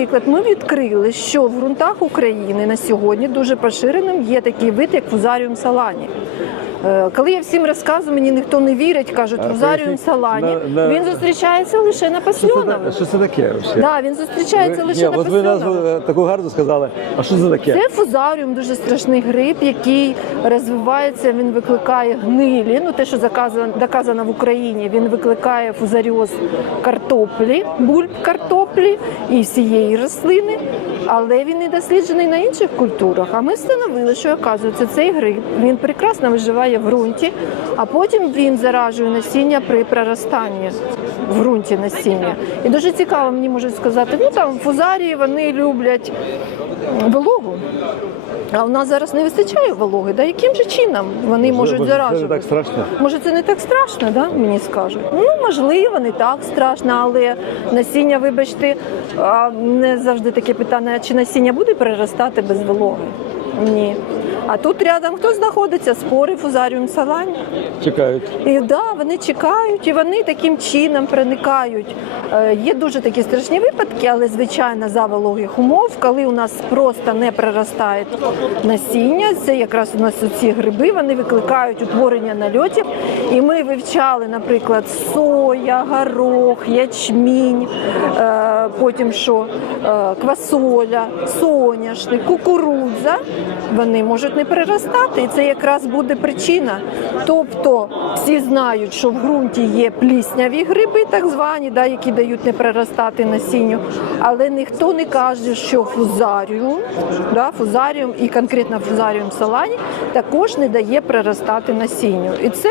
Наприклад, ми відкрили, що в ґрунтах України на сьогодні дуже поширеним є такий вид, як фузаріум салані. Е, Коли я всім розказую, мені ніхто не вірить, кажуть, А фузаріум салані. на- на- Він зустрічається лише на та- що це таке? взагалі? Да, він зустрічається Ви- лише Ні, на от ви назву е, таку гарну сказали. А що це таке? Це фузаріум, дуже страшний гриб, який розвивається. Він викликає гнилі. Ну те, що заказано, доказано в Україні, він викликає фузаріоз картоплі, бульб картоплі і всієї рослини. Але він не досліджений на інших культурах. А ми встановили, що оказується цей гриб. Він прекрасно виживає в ґрунті, а потім він заражує насіння при проростанні в ґрунті насіння. І дуже цікаво, мені можуть сказати, ну там фузарії вони люблять вологу. А у нас зараз не вистачає вологи. Да яким же чином вони можуть Може, Це не так страшно. Може, це не так страшно, да? мені скажуть. Ну, можливо, не так страшно, але насіння, вибачте, не завжди таке питання, чи насіння буде переростати без вологи? Ні. А тут рядом хто знаходиться? Спори фузаріум салань. Чекають. І да, вони чекають, і вони таким чином проникають. Е, Є дуже такі страшні випадки, але звичайно за вологих умов, коли у нас просто не проростає насіння, це якраз у нас ці гриби, вони викликають утворення нальотів. І ми вивчали, наприклад, соя, горох, ячмінь, е, потім що е, квасоля, соняшник, кукурудза. Вони можуть не переростати, і це якраз буде причина. Тобто всі знають, що в ґрунті є плісняві гриби, так звані, да, які дають не переростати насінню, але ніхто не каже, що фузаріум, да, фузаріум і конкретно фузаріум салані також не дає переростати насінню. І це